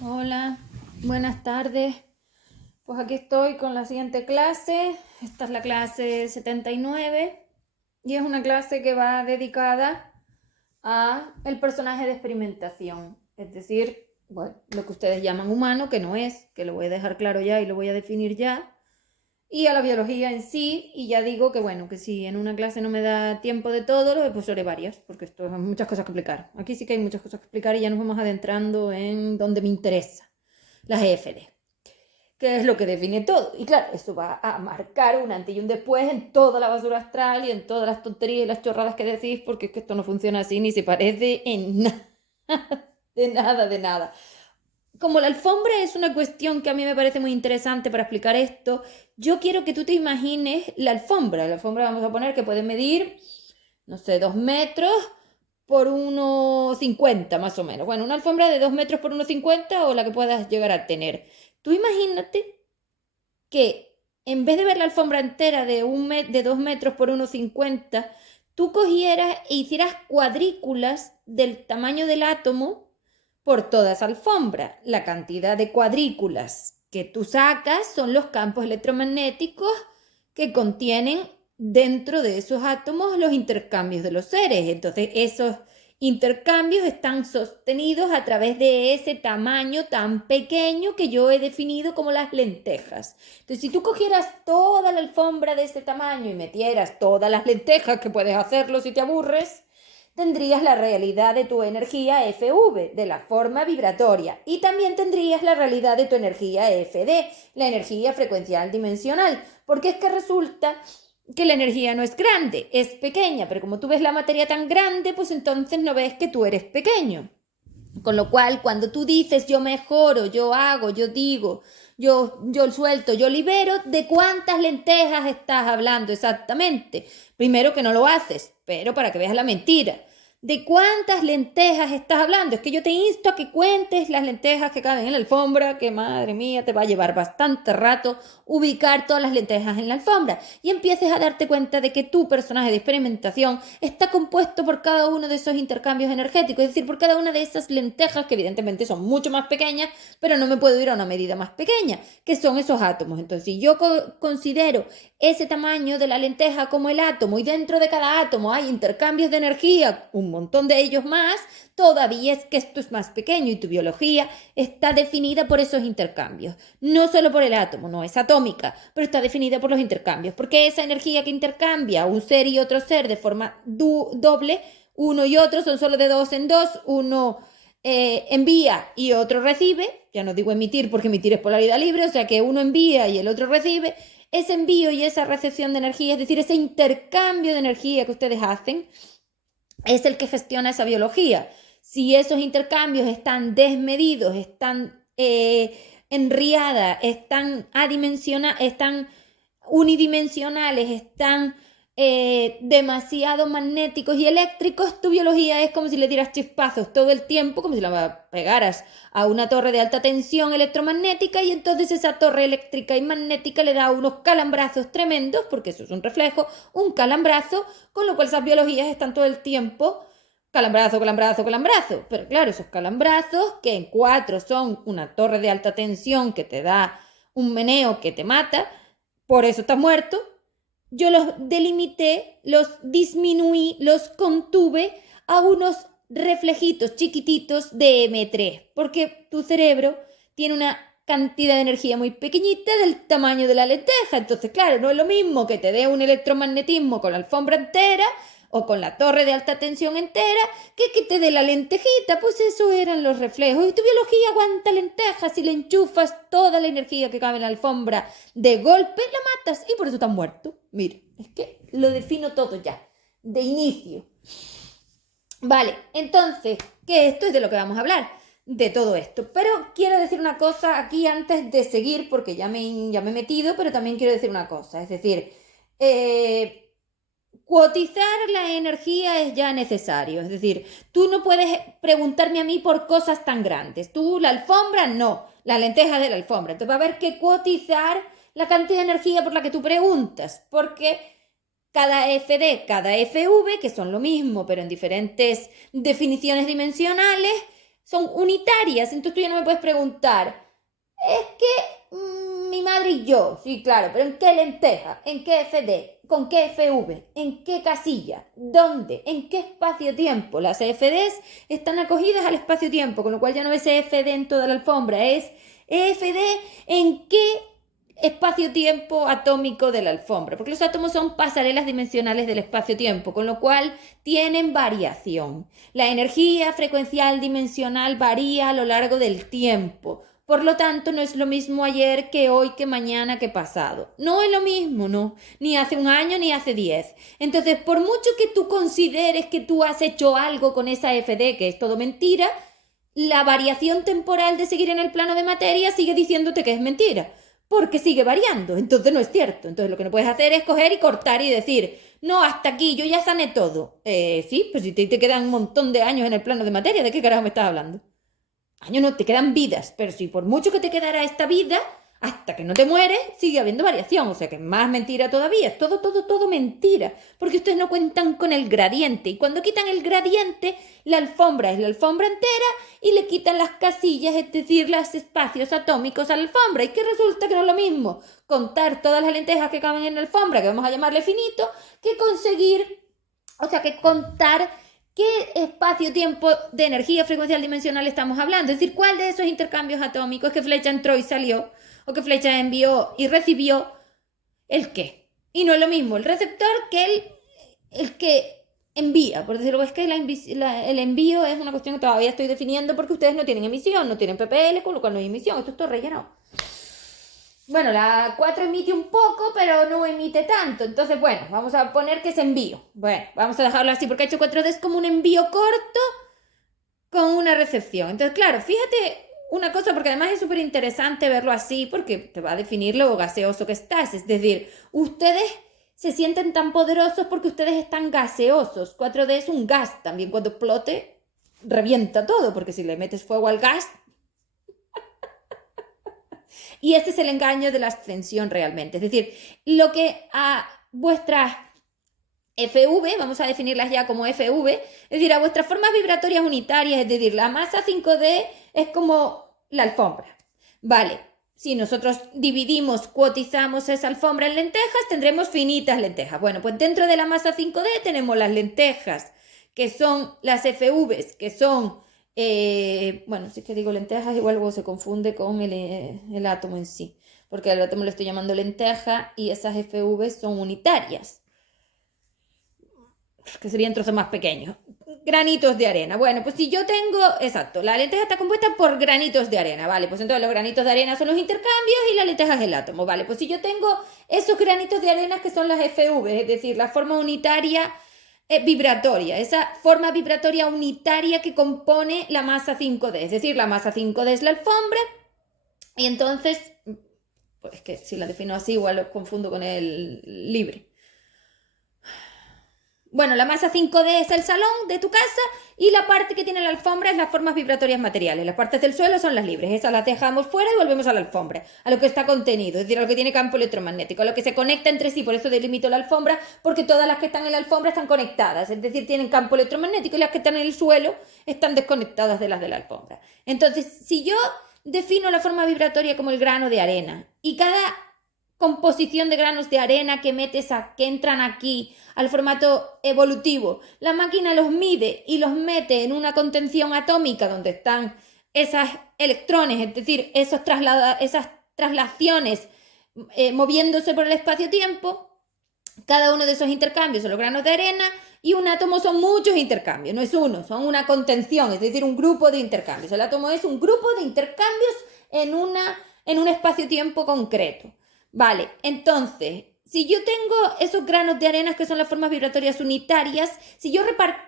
Hola, buenas tardes. Pues aquí estoy con la siguiente clase. Esta es la clase 79 y es una clase que va dedicada a el personaje de experimentación, es decir, bueno, lo que ustedes llaman humano, que no es, que lo voy a dejar claro ya y lo voy a definir ya, y a la biología en sí, y ya digo que bueno, que si en una clase no me da tiempo de todo, pues haré varias, porque esto hay muchas cosas que explicar. Aquí sí que hay muchas cosas que explicar y ya nos vamos adentrando en donde me interesa, las EFD, que es lo que define todo. Y claro, eso va a marcar un antes y un después en toda la basura astral y en todas las tonterías y las chorradas que decís, porque es que esto no funciona así ni se parece en nada, de nada, de nada. Como la alfombra es una cuestión que a mí me parece muy interesante para explicar esto, yo quiero que tú te imagines la alfombra. La alfombra vamos a poner que puede medir, no sé, 2 metros por 1,50 más o menos. Bueno, una alfombra de 2 metros por 1,50 o la que puedas llegar a tener. Tú imagínate que en vez de ver la alfombra entera de 2 metros por 1,50, tú cogieras e hicieras cuadrículas del tamaño del átomo por toda esa alfombra. La cantidad de cuadrículas que tú sacas son los campos electromagnéticos que contienen dentro de esos átomos los intercambios de los seres. Entonces, esos intercambios están sostenidos a través de ese tamaño tan pequeño que yo he definido como las lentejas. Entonces, si tú cogieras toda la alfombra de ese tamaño y metieras todas las lentejas, que puedes hacerlo si te aburres, tendrías la realidad de tu energía FV, de la forma vibratoria, y también tendrías la realidad de tu energía FD, la energía frecuencial dimensional, porque es que resulta que la energía no es grande, es pequeña, pero como tú ves la materia tan grande, pues entonces no ves que tú eres pequeño. Con lo cual, cuando tú dices yo mejoro, yo hago, yo digo, yo suelto, yo libero, ¿de cuántas lentejas estás hablando exactamente? Primero que no lo haces, pero para que veas la mentira. ¿De cuántas lentejas estás hablando? Es que yo te insto a que cuentes las lentejas que caben en la alfombra, que madre mía, te va a llevar bastante rato ubicar todas las lentejas en la alfombra. Y empieces a darte cuenta de que tu personaje de experimentación está compuesto por cada uno de esos intercambios energéticos, es decir, por cada una de esas lentejas, que evidentemente son mucho más pequeñas, pero no me puedo ir a una medida más pequeña, que son esos átomos. Entonces, si yo considero ese tamaño de la lenteja como el átomo, y dentro de cada átomo hay intercambios de energía, un montón de ellos más, todavía es que esto es más pequeño y tu biología está definida por esos intercambios. No solo por el átomo, no es atómica, pero está definida por los intercambios, porque esa energía que intercambia un ser y otro ser de forma doble, uno y otro son solo de dos en dos, uno envía y otro recibe, ya no digo emitir porque emitir es polaridad libre, o sea que uno envía y el otro recibe, ese envío y esa recepción de energía, es decir, ese intercambio de energía que ustedes hacen, es el que gestiona esa biología. Si esos intercambios están desmedidos, están enriadas, están unidimensionales, están demasiado magnéticos y eléctricos, tu biología es como si le dieras chispazos todo el tiempo, como si la pegaras a una torre de alta tensión electromagnética, y entonces esa torre eléctrica y magnética le da unos calambrazos tremendos, porque eso es un reflejo, un calambrazo, con lo cual esas biologías están todo el tiempo calambrazo, calambrazo, calambrazo. Pero claro, esos calambrazos, que en cuatro son una torre de alta tensión que te da un meneo que te mata, por eso estás muerto, yo los delimité, los disminuí, los contuve a unos reflejitos chiquititos de M3, porque tu cerebro tiene una cantidad de energía muy pequeñita del tamaño de la lenteja. Entonces, claro, no es lo mismo que te dé un electromagnetismo con la alfombra entera o con la torre de alta tensión entera, que te dé la lentejita. Pues eso eran los reflejos. Y tu biología aguanta lentejas. Si le enchufas toda la energía que cabe en la alfombra de golpe, la matas y por eso estás muerto. Mira, es que lo defino todo ya, de inicio. Vale, entonces, ¿qué esto es de lo que vamos a hablar? De todo esto. Pero quiero decir una cosa aquí antes de seguir, porque ya me he metido, pero también quiero decir una cosa. Es decir, cuotizar la energía es ya necesario. Es decir, tú no puedes preguntarme a mí por cosas tan grandes. Tú, la alfombra, no. La lenteja de la alfombra. Entonces va a haber que cuotizar la cantidad de energía por la que tú preguntas. Porque cada FD, cada FV, que son lo mismo, pero en diferentes definiciones dimensionales, son unitarias. Entonces tú ya no me puedes preguntar, es que mi madre y yo, sí, claro, pero ¿en qué lenteja? ¿En qué FD? ¿Con qué FV? ¿En qué casilla? ¿Dónde? ¿En qué espacio-tiempo? Las EFDs están acogidas al espacio-tiempo, con lo cual ya no es EFD en toda la alfombra, es EFD en qué espacio-tiempo atómico de la alfombra, porque los átomos son pasarelas dimensionales del espacio-tiempo, con lo cual tienen variación. La energía frecuencial dimensional varía a lo largo del tiempo. Por lo tanto, no es lo mismo ayer que hoy, que mañana, que pasado. No es lo mismo, no. Ni hace un año, ni hace 10. Entonces, por mucho que tú consideres que tú has hecho algo con esa FD, que es todo mentira, la variación temporal de seguir en el plano de materia sigue diciéndote que es mentira, porque sigue variando. Entonces no es cierto. Entonces lo que no puedes hacer es coger y cortar y decir, no, hasta aquí, yo ya sané todo. Sí, pues si te quedan un montón de años en el plano de materia, ¿de qué carajo me estás hablando? Años no, te quedan vidas, pero si por mucho que te quedara esta vida, hasta que no te mueres, sigue habiendo variación, o sea que es más mentira todavía, es todo mentira, porque ustedes no cuentan con el gradiente, y cuando quitan el gradiente, la alfombra es la alfombra entera, y le quitan las casillas, es decir, los espacios atómicos a la alfombra, y que resulta que no es lo mismo contar todas las lentejas que caben en la alfombra, que vamos a llamarle finito, que conseguir, o sea, que contar ¿qué espacio-tiempo de energía frecuencial dimensional estamos hablando? Es decir, ¿cuál de esos intercambios atómicos que flecha entró y salió? ¿O que flecha envió y recibió? ¿El qué? Y no es lo mismo el receptor que el que envía. Por decirlo, es que el envío es una cuestión que todavía estoy definiendo porque ustedes no tienen emisión, no tienen PPL, con lo cual no hay emisión. Esto es todo rellenado. Bueno, la 4 emite un poco, pero no emite tanto. Entonces, bueno, vamos a poner que es envío. Bueno, vamos a dejarlo así porque H4D es como un envío corto con una recepción. Entonces, claro, fíjate una cosa, porque además es súper interesante verlo así porque te va a definir lo gaseoso que estás. Es decir, ustedes se sienten tan poderosos porque ustedes están gaseosos. 4D es un gas. También cuando explote, revienta todo, porque si le metes fuego al gas... Y este es el engaño de la ascensión realmente. Es decir, lo que a vuestras FV, vamos a definirlas ya como FV, es decir, a vuestras formas vibratorias unitarias, es decir, la masa 5D es como la alfombra. Vale, si nosotros dividimos, cuotizamos esa alfombra en lentejas, tendremos finitas lentejas. Bueno, pues dentro de la masa 5D tenemos las lentejas, que son las FVs, que son... bueno, si es que digo lentejas, igual luego se confunde con el átomo en sí, porque al átomo le estoy llamando lenteja y esas FV son unitarias, que serían trozos más pequeños. Granitos de arena. Bueno, pues si yo tengo, exacto, la lenteja está compuesta por granitos de arena, ¿vale? Pues entonces los granitos de arena son los intercambios y la lenteja es el átomo, ¿vale? Pues si yo tengo esos granitos de arena que son las FV, es decir, la forma unitaria vibratoria, esa forma vibratoria unitaria que compone la masa 5D, es decir, la masa 5D es la alfombra, y entonces, pues es que si la defino así igual lo confundo con el libre. Bueno, la masa 5D es el salón de tu casa y la parte que tiene la alfombra es las formas vibratorias materiales. Las partes del suelo son las libres. Esas las dejamos fuera y volvemos a la alfombra, a lo que está contenido, es decir, a lo que tiene campo electromagnético, a lo que se conecta entre sí. Por eso delimito la alfombra, porque todas las que están en la alfombra están conectadas, es decir, tienen campo electromagnético, y las que están en el suelo están desconectadas de las de la alfombra. Entonces, si yo defino la forma vibratoria como el grano de arena y cada composición de granos de arena que entran aquí al formato evolutivo, la máquina los mide y los mete en una contención atómica donde están esos electrones, es decir, esas traslaciones moviéndose por el espacio-tiempo. Cada uno de esos intercambios son los granos de arena, y un átomo son muchos intercambios, no es uno, son una contención, es decir, un grupo de intercambios. El átomo es un grupo de intercambios en un espacio-tiempo concreto. Vale, entonces, si yo tengo esos granos de arena que son las formas vibratorias unitarias, si yo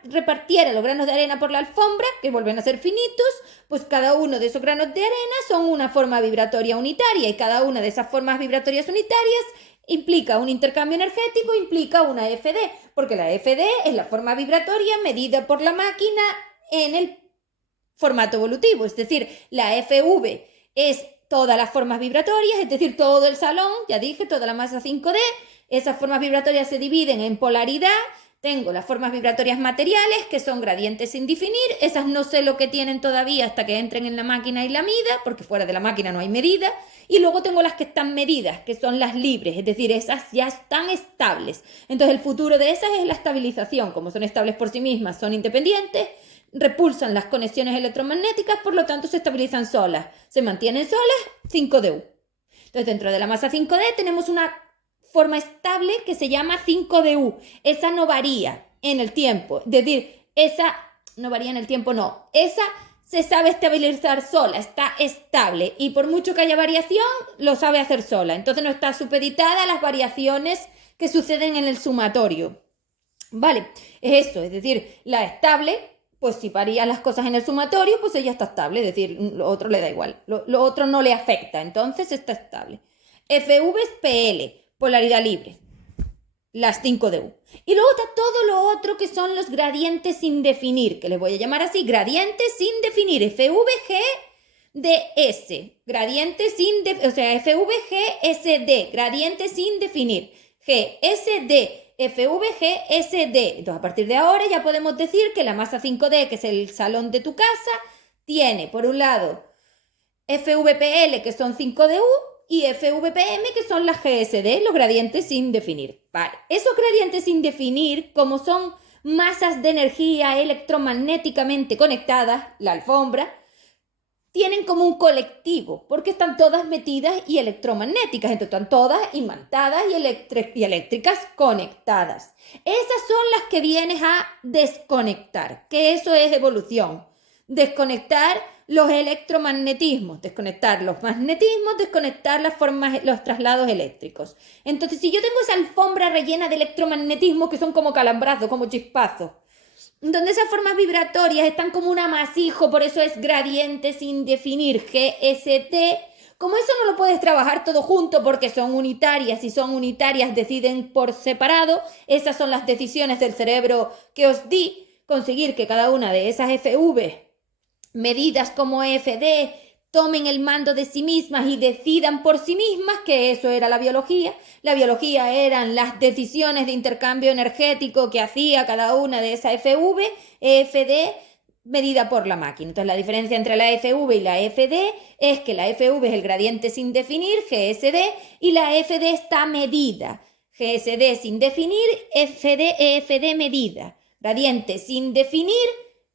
repartiera los granos de arena por la alfombra, que vuelven a ser finitos, pues cada uno de esos granos de arena son una forma vibratoria unitaria, y cada una de esas formas vibratorias unitarias implica un intercambio energético, implica una FD, porque la FD es la forma vibratoria medida por la máquina en el formato evolutivo, es decir, la FV es todas las formas vibratorias, es decir, todo el salón, ya dije, toda la masa 5D, esas formas vibratorias se dividen en polaridad, Tengo las formas vibratorias materiales, que son gradientes sin definir. Esas no sé lo que tienen todavía hasta que entren en la máquina y la mida, porque fuera de la máquina no hay medida. Y luego tengo las que están medidas, que son las libres, es decir, esas ya están estables. Entonces el futuro de esas es la estabilización. Como son estables por sí mismas, son independientes, repulsan las conexiones electromagnéticas, por lo tanto se estabilizan solas. Se mantienen solas, 5DU. Entonces dentro de la masa 5D tenemos una forma estable que se llama 5DU. Esa no varía en el tiempo. Es decir, esa no varía en el tiempo, no. Esa se sabe estabilizar sola, está estable. Y por mucho que haya variación, lo sabe hacer sola. Entonces no está supeditada a las variaciones que suceden en el sumatorio. Vale, es eso. Es decir, la estable, pues si varían las cosas en el sumatorio, pues ella está estable. Es decir, lo otro le da igual. Lo otro no le afecta. Entonces está estable. FV es PL. Polaridad libre, las 5DU. Y luego está todo lo otro que son los gradientes sin definir, que les voy a llamar así, gradientes sin definir, FVGDS, gradientes sin o sea, FVGSD, gradientes sin definir, GSD, FVGSD. Entonces, a partir de ahora ya podemos decir que la masa 5D, que es el salón de tu casa, tiene, por un lado, FVPL, que son 5DU, y FVPM, que son las GSD, los gradientes sin definir. Vale, esos gradientes sin definir, como son masas de energía electromagnéticamente conectadas, la alfombra, tienen como un colectivo, porque están todas metidas y electromagnéticas, entonces están todas imantadas y eléctricas conectadas. Esas son las que vienes a desconectar, que eso es evolución. Desconectar los electromagnetismos, desconectar los magnetismos, desconectar las formas, los traslados eléctricos. Entonces, si yo tengo esa alfombra rellena de electromagnetismos que son como calambrazos, como chispazos, donde esas formas vibratorias están como un amasijo, por eso es gradiente sin definir, GST, como eso no lo puedes trabajar todo junto porque son unitarias, si son unitarias deciden por separado, esas son las decisiones del cerebro que os di, conseguir que cada una de esas FV medidas como FD tomen el mando de sí mismas y decidan por sí mismas, que eso era la biología. La biología eran las decisiones de intercambio energético que hacía cada una de esas FV, FD, medida por la máquina. Entonces la diferencia entre la FV y la FD es que la FV es el gradiente sin definir, GSD, y la FD está medida. GSD sin definir, FD, EFD medida. Gradiente sin definir,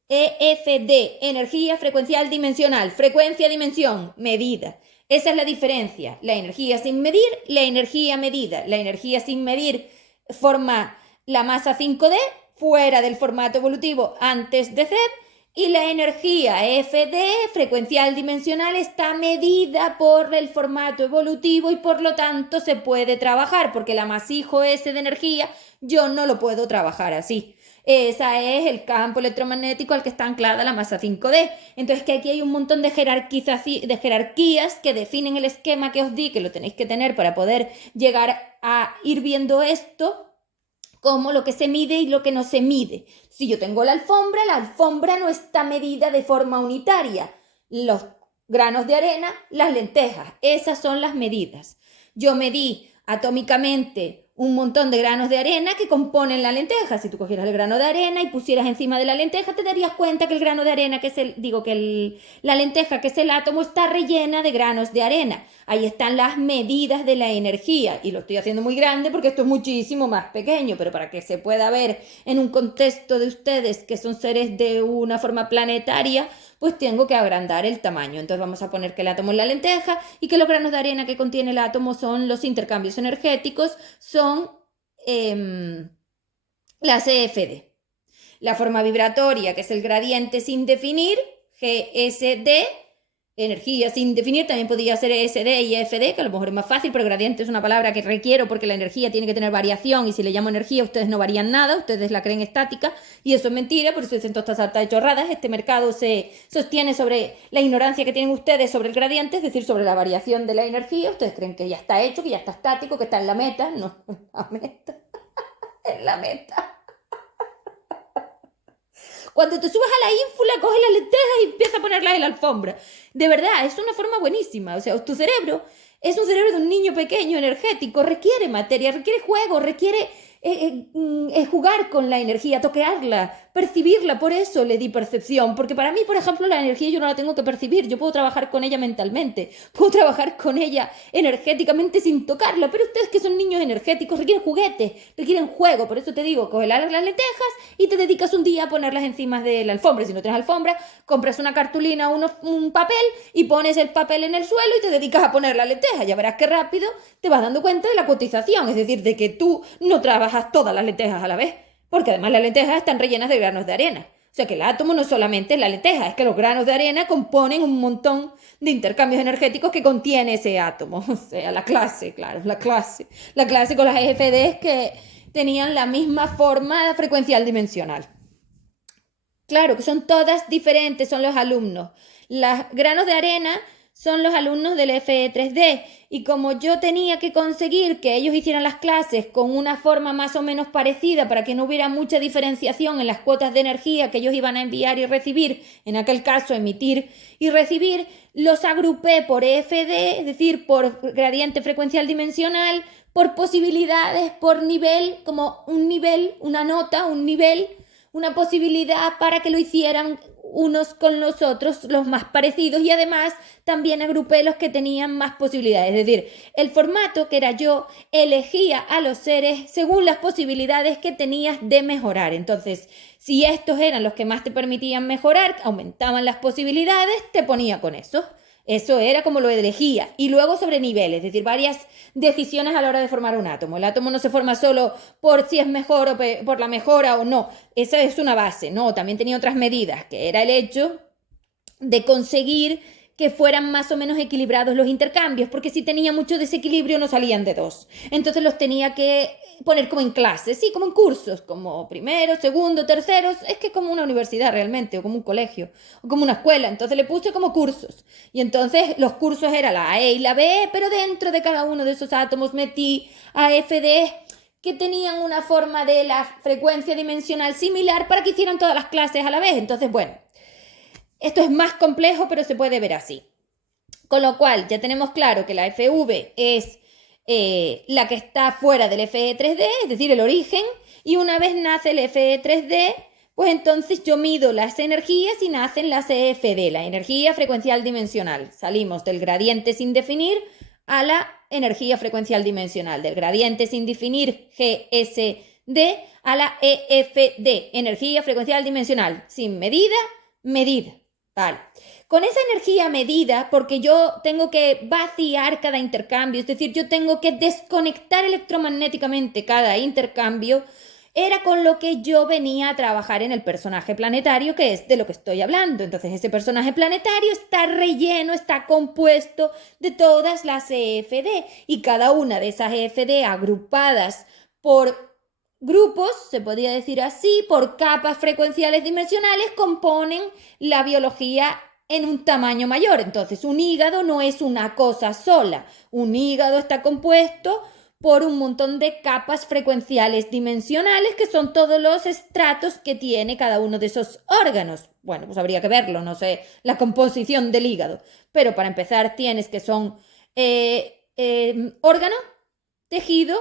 EFD, energía frecuencial dimensional, frecuencia-dimensión, medida. Esa es la diferencia, la energía sin medir, la energía medida. La energía sin medir forma la masa 5D, fuera del formato evolutivo antes de ser, y la energía FD, frecuencial dimensional, está medida por el formato evolutivo y por lo tanto se puede trabajar, porque el amasijo ese de energía yo no lo puedo trabajar así. Ese es el campo electromagnético al que está anclada la masa 5D. Entonces que aquí hay un montón de jerarquías que definen el esquema que os di, que lo tenéis que tener para poder llegar a ir viendo esto, como lo que se mide y lo que no se mide. Si yo tengo la alfombra no está medida de forma unitaria. Los granos de arena, las lentejas, esas son las medidas. Yo medí atómicamente un montón de granos de arena que componen la lenteja. Si tú cogieras el grano de arena y pusieras encima de la lenteja, te darías cuenta que el grano de arena, la lenteja, que es el átomo, está rellena de granos de arena. Ahí están las medidas de la energía. Y lo estoy haciendo muy grande porque esto es muchísimo más pequeño, pero para que se pueda ver en un contexto de ustedes que son seres de una forma planetaria, pues tengo que agrandar el tamaño. Entonces vamos a poner que el átomo es la lenteja y que los granos de arena que contiene el átomo son los intercambios energéticos, son las EFD. La forma vibratoria, que es el gradiente sin definir, GSD, energía sin definir, también podría ser ESD y EFD, que a lo mejor es más fácil, pero gradiente es una palabra que requiero porque la energía tiene que tener variación y si le llamo energía ustedes no varían nada, ustedes la creen estática y eso es mentira, por eso dicen todas estas sarta de chorradas. Este mercado se sostiene sobre la ignorancia que tienen ustedes sobre el gradiente, es decir, sobre la variación de la energía. Ustedes creen que ya está hecho, que ya está estático, que está en la meta. No, en la meta. En la meta. Cuando te subas a la ínfula, coge las lentejas y empieza a ponerlas en la alfombra. De verdad, es una forma buenísima. O sea, tu cerebro es un cerebro de un niño pequeño, energético, requiere materia, requiere juego, requiere jugar con la energía, toquearla, percibirla. Por eso le di percepción, porque para mí, por ejemplo, la energía yo no la tengo que percibir, yo puedo trabajar con ella mentalmente, puedo trabajar con ella energéticamente sin tocarla, pero ustedes que son niños energéticos requieren juguetes, requieren juego. Por eso te digo, coge las lentejas y te dedicas un día a ponerlas encima de la alfombra. Si no tienes alfombra, compras una cartulina o un papel y pones el papel en el suelo y te dedicas a poner la lenteja. Ya verás qué rápido te vas dando cuenta de la cotización, es decir, de que tú no trabajas todas las lentejas a la vez, porque además las lentejas están rellenas de granos de arena. O sea que el átomo no solamente es la lenteja, es que los granos de arena componen un montón de intercambios energéticos que contiene ese átomo. O sea, la clase, claro, la clase. La clase con las EFDs que tenían la misma forma frecuencial dimensional. Claro, que son todas diferentes, son los alumnos. Los granos de arena son los alumnos del FE3D y como yo tenía que conseguir que ellos hicieran las clases con una forma más o menos parecida para que no hubiera mucha diferenciación en las cuotas de energía que ellos iban a enviar y recibir, en aquel caso emitir y recibir, los agrupé por EFD, es decir, por gradiente frecuencial dimensional, por posibilidades, por nivel, como un nivel, una nota, un nivel, una posibilidad para que lo hicieran unos con los otros, los más parecidos, y además también agrupé los que tenían más posibilidades. Es decir, el formato que era yo elegía a los seres según las posibilidades que tenías de mejorar. Entonces, si estos eran los que más te permitían mejorar, aumentaban las posibilidades, te ponía con eso. Eso era como lo elegía. Y luego sobre niveles, es decir, varias decisiones a la hora de formar un átomo. El átomo no se forma solo por si es mejor o por la mejora o no. Esa es una base, ¿no? También tenía otras medidas, que era el hecho de conseguir que fueran más o menos equilibrados los intercambios, porque si tenía mucho desequilibrio no salían de dos. Entonces los tenía que poner como en clases, sí, como en cursos, como primero, segundo, terceros, es que como una universidad realmente, o como un colegio, o como una escuela. Entonces le puse como cursos. Y entonces los cursos eran la A y la B, pero dentro de cada uno de esos átomos metí a FD que tenían una forma de la frecuencia dimensional similar para que hicieran todas las clases a la vez. Entonces, bueno, esto es más complejo, pero se puede ver así. Con lo cual, ya tenemos claro que la FV es la que está fuera del FE3D, es decir, el origen, y una vez nace el FE3D, pues entonces yo mido las energías y nacen las EFD, la energía frecuencial dimensional. Salimos del gradiente sin definir a la energía frecuencial dimensional, del gradiente sin definir GSD a la EFD, energía frecuencial dimensional, sin medida, medida. Vale. Con esa energía medida, porque yo tengo que vaciar cada intercambio, es decir, yo tengo que desconectar electromagnéticamente cada intercambio, era con lo que yo venía a trabajar en el personaje planetario, que es de lo que estoy hablando. Entonces, ese personaje planetario está relleno, está compuesto de todas las EFD, y cada una de esas EFD agrupadas por grupos, se podría decir así, por capas frecuenciales dimensionales, componen la biología en un tamaño mayor. Entonces, un hígado no es una cosa sola. Un hígado está compuesto por un montón de capas frecuenciales dimensionales, que son todos los estratos que tiene cada uno de esos órganos. Bueno, pues habría que verlo, no sé, la composición del hígado. Pero para empezar tienes que son órgano, tejido,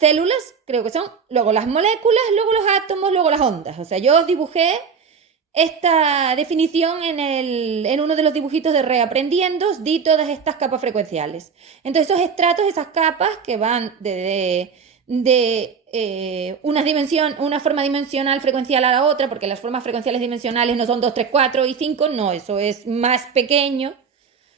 células, creo que son, luego las moléculas, luego los átomos, luego las ondas. O sea, yo dibujé esta definición en uno de los dibujitos de Reaprendiendo, di todas estas capas frecuenciales. Entonces, esos estratos, esas capas que van una forma dimensional frecuencial a la otra, porque las formas frecuenciales dimensionales no son 2, 3, 4 y 5, no, eso es más pequeño.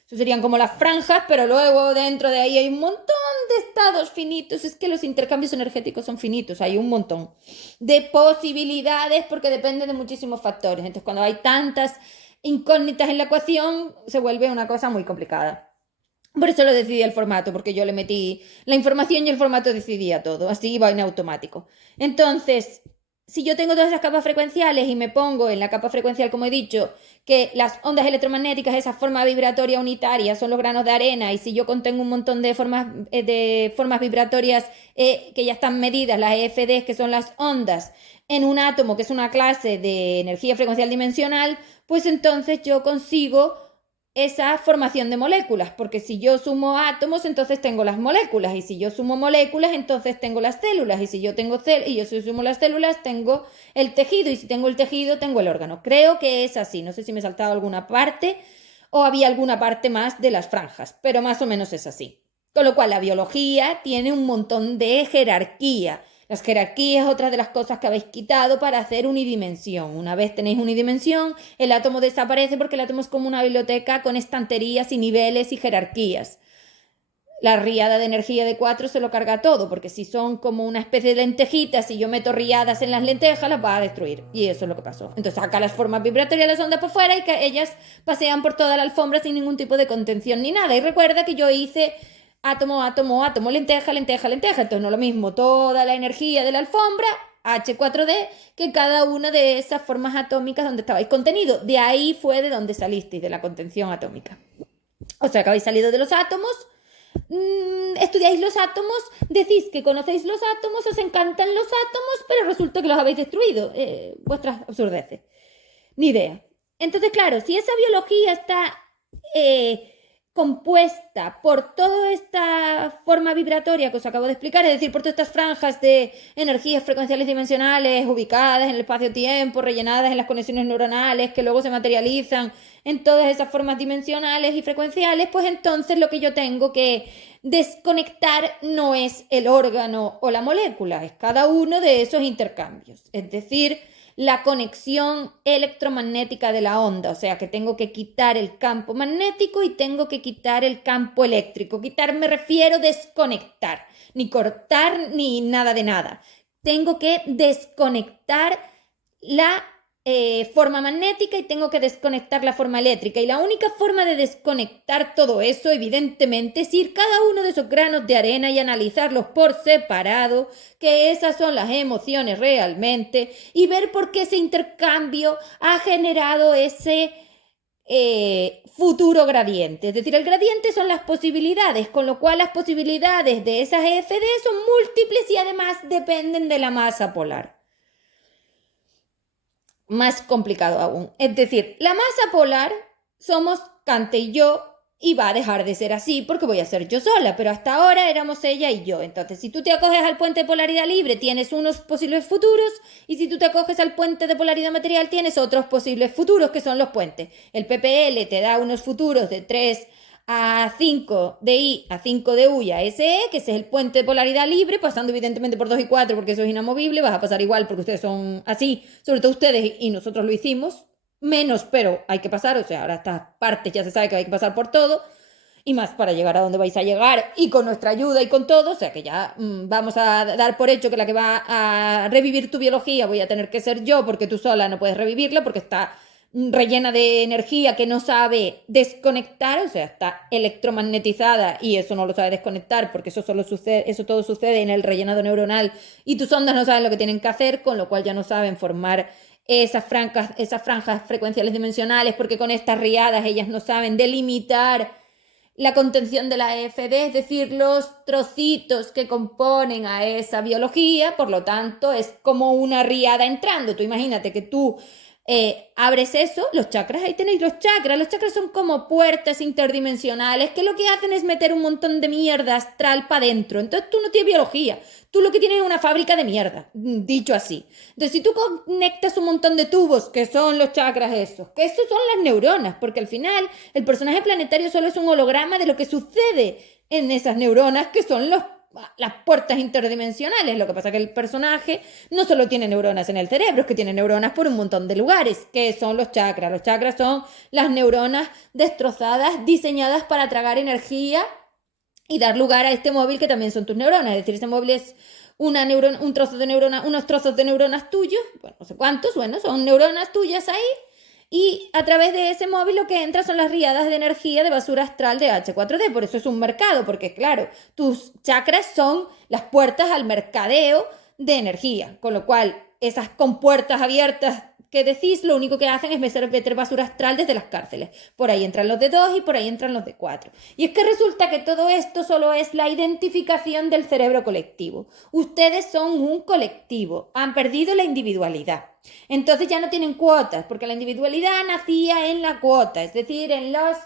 Eso serían como las franjas, pero luego dentro de ahí hay un montón de estados finitos. Es que los intercambios energéticos son finitos, hay un montón de posibilidades porque dependen de muchísimos factores. Entonces, cuando hay tantas incógnitas en la ecuación, se vuelve una cosa muy complicada. Por eso lo decidí el formato, porque yo le metí la información y el formato decidía todo. Así iba en automático. Entonces, si yo tengo todas esas capas frecuenciales y me pongo en la capa frecuencial, como he dicho, que las ondas electromagnéticas, esa forma vibratoria unitaria, son los granos de arena, y si yo contengo un montón de formas vibratorias que ya están medidas, las EFDs, que son las ondas, en un átomo, que es una clase de energía frecuencial dimensional, pues entonces yo consigo esa formación de moléculas, porque si yo sumo átomos, entonces tengo las moléculas, y si yo sumo moléculas, entonces tengo las células, y si yo tengo si sumo las células, tengo el tejido, y si tengo el tejido, tengo el órgano. Creo que es así, no sé si me he saltado alguna parte o había alguna parte más de las franjas, pero más o menos es así. Con lo cual la biología tiene un montón de jerarquía. Las jerarquías es otra de las cosas que habéis quitado para hacer unidimensión. Una vez tenéis unidimensión, el átomo desaparece porque el átomo es como una biblioteca con estanterías y niveles y jerarquías. La riada de energía de 4 se lo carga todo, porque si son como una especie de lentejitas, si yo meto riadas en las lentejas, las va a destruir. Y eso es lo que pasó. Entonces saca las formas vibratorias de las ondas por fuera y que ellas pasean por toda la alfombra sin ningún tipo de contención ni nada. Y recuerda que yo hice átomo, átomo, átomo, lenteja, lenteja, lenteja. Entonces no es lo mismo toda la energía de la alfombra, H4D, que cada una de esas formas atómicas donde estabais contenido. De ahí fue de donde salisteis, de la contención atómica. O sea que habéis salido de los átomos, estudiáis los átomos, decís que conocéis los átomos, os encantan los átomos, pero resulta que los habéis destruido. Vuestras absurdeces. Ni idea. Entonces, claro, si esa biología está compuesta por toda esta forma vibratoria que os acabo de explicar, es decir, por todas estas franjas de energías frecuenciales dimensionales ubicadas en el espacio-tiempo, rellenadas en las conexiones neuronales, que luego se materializan en todas esas formas dimensionales y frecuenciales, pues entonces lo que yo tengo que desconectar no es el órgano o la molécula, es cada uno de esos intercambios. Es decir, la conexión electromagnética de la onda, o sea que tengo que quitar el campo magnético y tengo que quitar el campo eléctrico. Quitar me refiero a desconectar, ni cortar ni nada de nada. Tengo que desconectar la forma magnética y tengo que desconectar la forma eléctrica. Y la única forma de desconectar todo eso, evidentemente, es ir cada uno de esos granos de arena y analizarlos por separado, que esas son las emociones realmente, y ver por qué ese intercambio ha generado ese futuro gradiente. Es decir, el gradiente son las posibilidades, con lo cual las posibilidades de esas EFD son múltiples y además dependen de la masa polar. Más complicado aún. Es decir, la masa polar somos Cante y yo, y va a dejar de ser así porque voy a ser yo sola, pero hasta ahora éramos ella y yo. Entonces, si tú te acoges al puente de polaridad libre, tienes unos posibles futuros, y si tú te acoges al puente de polaridad material, tienes otros posibles futuros, que son los puentes. El PPL te da unos futuros de 3 a 5 de I, a 5 de U y a SE, que ese es el puente de polaridad libre, pasando evidentemente por 2 y 4 porque eso es inamovible, vas a pasar igual porque ustedes son así, sobre todo ustedes, y nosotros lo hicimos, menos, pero hay que pasar, o sea, ahora estas partes ya se sabe que hay que pasar por todo, y más para llegar a donde vais a llegar, y con nuestra ayuda y con todo, o sea que ya vamos a dar por hecho que la que va a revivir tu biología voy a tener que ser yo, porque tú sola no puedes revivirla, porque está rellena de energía que no sabe desconectar, o sea, está electromagnetizada y eso no lo sabe desconectar porque eso solo sucede, eso todo sucede en el rellenado neuronal y tus ondas no saben lo que tienen que hacer, con lo cual ya no saben formar esas franjas frecuenciales dimensionales porque con estas riadas ellas no saben delimitar la contención de la EFD, es decir, los trocitos que componen a esa biología, por lo tanto es como una riada entrando. Tú imagínate que tú abres eso, los chakras, ahí tenéis los chakras son como puertas interdimensionales que lo que hacen es meter un montón de mierda astral para adentro, entonces tú no tienes biología, tú lo que tienes es una fábrica de mierda, dicho así. Entonces si tú conectas un montón de tubos, que son los chakras esos, que esos son las neuronas, porque al final el personaje planetario solo es un holograma de lo que sucede en esas neuronas, que son las puertas interdimensionales. Lo que pasa es que el personaje no solo tiene neuronas en el cerebro, es que tiene neuronas por un montón de lugares, que son los chakras. Los chakras son las neuronas destrozadas, diseñadas para tragar energía y dar lugar a este móvil que también son tus neuronas. Es decir, ese móvil es un trozo de neurona, unos trozos de neuronas tuyos, bueno, no sé cuántos, bueno, son neuronas tuyas ahí, y a través de ese móvil lo que entra son las riadas de energía de basura astral de H4D. Por eso es un mercado, porque claro, tus chakras son las puertas al mercadeo de energía, con lo cual esas compuertas abiertas que decís, lo único que hacen es meter basura astral desde las cárceles. Por ahí entran los de 2 y por ahí entran los de 4. Y es que resulta que todo esto solo es la identificación del cerebro colectivo. Ustedes son un colectivo, han perdido la individualidad. Entonces ya no tienen cuotas, porque la individualidad nacía en la cuota, es decir, en los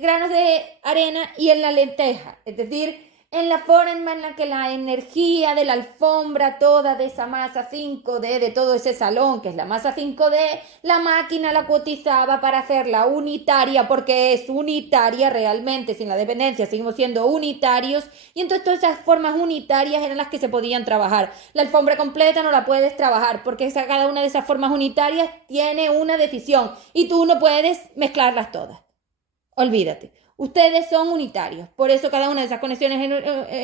granos de arena y en la lenteja, es decir, en la forma en la que la energía de la alfombra, toda de esa masa 5D, de todo ese salón, que es la masa 5D, la máquina la cotizaba para hacerla unitaria, porque es unitaria realmente, sin la dependencia seguimos siendo unitarios, y entonces todas esas formas unitarias eran las que se podían trabajar. La alfombra completa no la puedes trabajar, porque cada una de esas formas unitarias tiene una decisión, y tú no puedes mezclarlas todas. Olvídate. Ustedes son unitarios. Por eso cada una de esas conexiones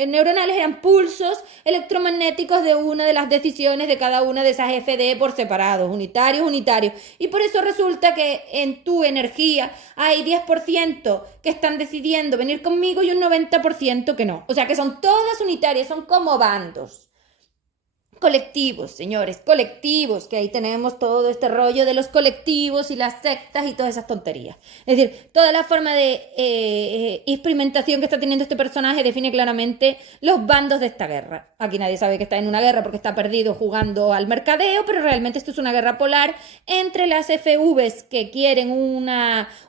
neuronales eran pulsos electromagnéticos de una de las decisiones de cada una de esas FD por separado. Unitarios, unitarios. Y por eso resulta que en tu energía hay 10% que están decidiendo venir conmigo y un 90% que no. O sea que son todas unitarias, son como bandos. Colectivos, señores, colectivos, que ahí tenemos todo este rollo de los colectivos y las sectas y todas esas tonterías. Es decir, toda la forma de experimentación que está teniendo este personaje define claramente los bandos de esta guerra. Aquí nadie sabe que está en una guerra porque está perdido jugando al mercadeo, pero realmente esto es una guerra polar entre las FVs que quieren un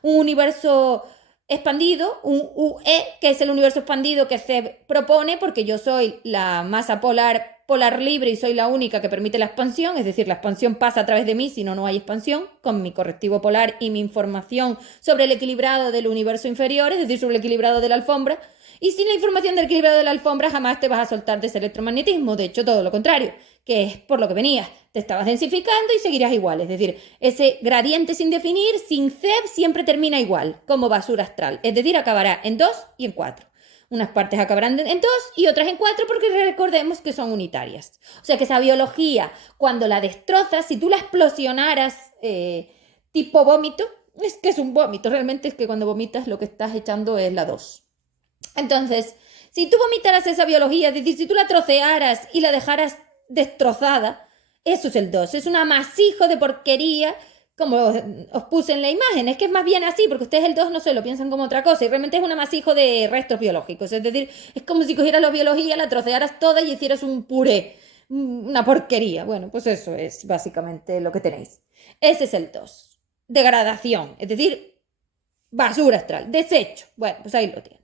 universo expandido, un UE, que es el universo expandido que se propone, porque yo soy la masa polar libre y soy la única que permite la expansión, es decir, la expansión pasa a través de mí, si no, no hay expansión, con mi correctivo polar y mi información sobre el equilibrado del universo inferior, es decir, sobre el equilibrado de la alfombra. Y sin la información del equilibrado de la alfombra jamás te vas a soltar de ese electromagnetismo, de hecho todo lo contrario, que es por lo que venías, te estabas densificando y seguirás igual, es decir, ese gradiente sin definir, sin CEB, siempre termina igual, como basura astral, es decir, acabará en 2 y en 4. Unas partes acabarán en 2 y otras en 4 porque recordemos que son unitarias. O sea que esa biología, cuando la destrozas, si tú la explosionaras tipo vómito, es que es un vómito, realmente es que cuando vomitas lo que estás echando es la 2. Entonces, si tú vomitaras esa biología, es decir, si tú la trocearas y la dejaras destrozada, eso es el 2, es un amasijo de porquería, como os puse en la imagen, es que es más bien así, porque ustedes el 2 no se lo piensan como otra cosa, y realmente es un amasijo de restos biológicos, es decir, es como si cogieras la biología, la trocearas toda y hicieras un puré, una porquería. Bueno, pues eso es básicamente lo que tenéis. Ese es el 2, degradación, es decir, basura astral, desecho. Bueno, pues ahí lo tienes.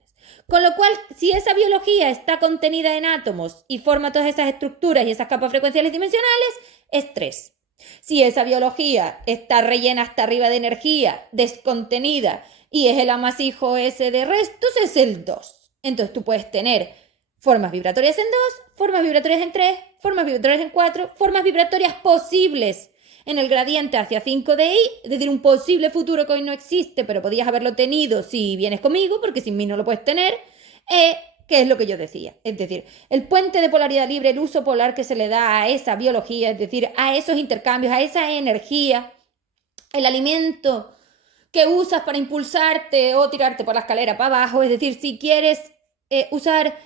Con lo cual, si esa biología está contenida en átomos y forma todas esas estructuras y esas capas frecuenciales dimensionales, es 3. Si esa biología está rellena hasta arriba de energía, descontenida, y es el amasijo ese de restos, es el 2. Entonces tú puedes tener formas vibratorias en 2, formas vibratorias en 3, formas vibratorias en 4, formas vibratorias posibles en el gradiente hacia 5DI, es decir, un posible futuro que hoy no existe, pero podías haberlo tenido si vienes conmigo, porque sin mí no lo puedes tener, que es lo que yo decía. Es decir, el puente de polaridad libre, el uso polar que se le da a esa biología, es decir, a esos intercambios, a esa energía, el alimento que usas para impulsarte o tirarte por la escalera para abajo, es decir, si quieres usar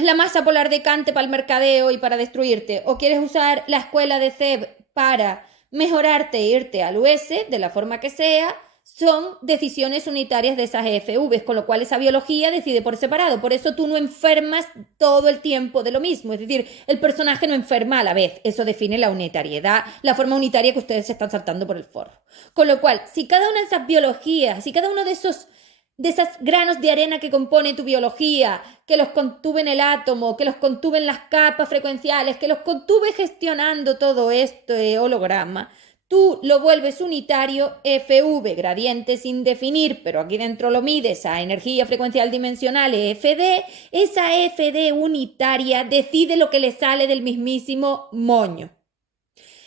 la masa polar de Cante para el mercadeo y para destruirte, o quieres usar la escuela de CEB para mejorarte e irte al US, de la forma que sea, son decisiones unitarias de esas EFVs, con lo cual esa biología decide por separado. Por eso tú no enfermas todo el tiempo de lo mismo, es decir, el personaje no enferma a la vez. Eso define la unitariedad, la forma unitaria que ustedes se están saltando por el forro. Con lo cual, si cada una de esas biologías, si cada uno de esos granos de arena que compone tu biología, que los contuve en el átomo, que los contuve en las capas frecuenciales, que los contuve gestionando todo este holograma, tú lo vuelves unitario, FV, gradiente sin definir, pero aquí dentro lo mides a energía frecuencial dimensional, FD, esa FD unitaria decide lo que le sale del mismísimo moño.